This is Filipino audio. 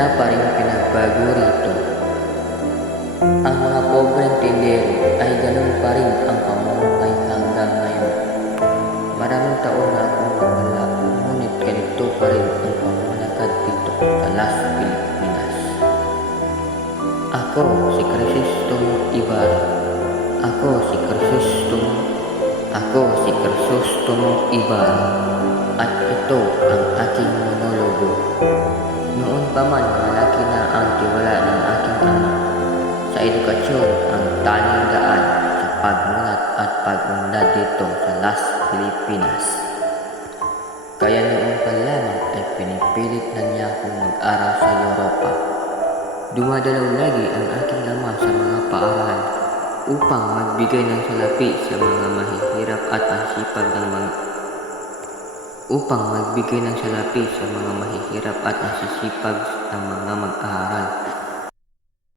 wala pa rin pinagbago rito. Ang mga pobreng tindero ay ganun pa rin ang pamumuhay hanggang ngayon. Maraming taon na akong nawala, ngunit ganito pa rin ang pamulakad dito sa Las Pilipinas. Ako si Crisistong Ibarra. Ako si Crisistong Ako si Crisistong Ibarra. At ito ang aking pag-unlad dito sa Las Pilipinas. Kaya noon pa lamang ay pinipilit na niya akong mag-aral sa Europa. Dumadalaw lagi ang aking ama sa mga paaralan upang magbigay ng salapi sa mga mahihirap at masipag ng mga upang magbigay ng salapi sa mga mahihirap at nasisipag ng mga mag-aaral.